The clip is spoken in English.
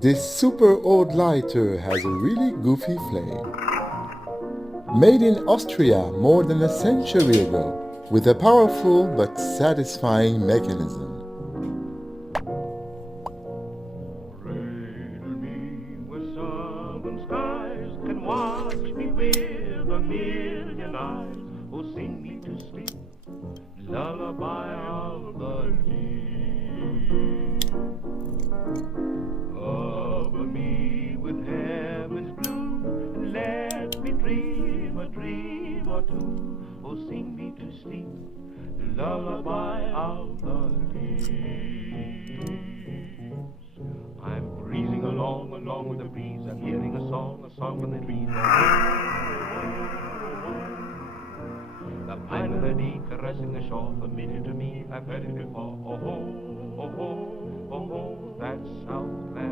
This super old lighter has a really goofy flame. Made in Austria more than a century ago, with a powerful but satisfying mechanism. Cradle me where southern skies can watch me with a million eyes. Oh, sing me to sleep, lullaby of the deep. Cover me with heaven's blue, and let me dream a dream or two. Oh, sing me to sleep, lullaby of the leaves. I'm breezing along with the breeze. I'm hearing a song from the trees. The pine melody caressing the shore, familiar to me, I've heard it before. Oh ho, oh ho, oh ho, that's Southland.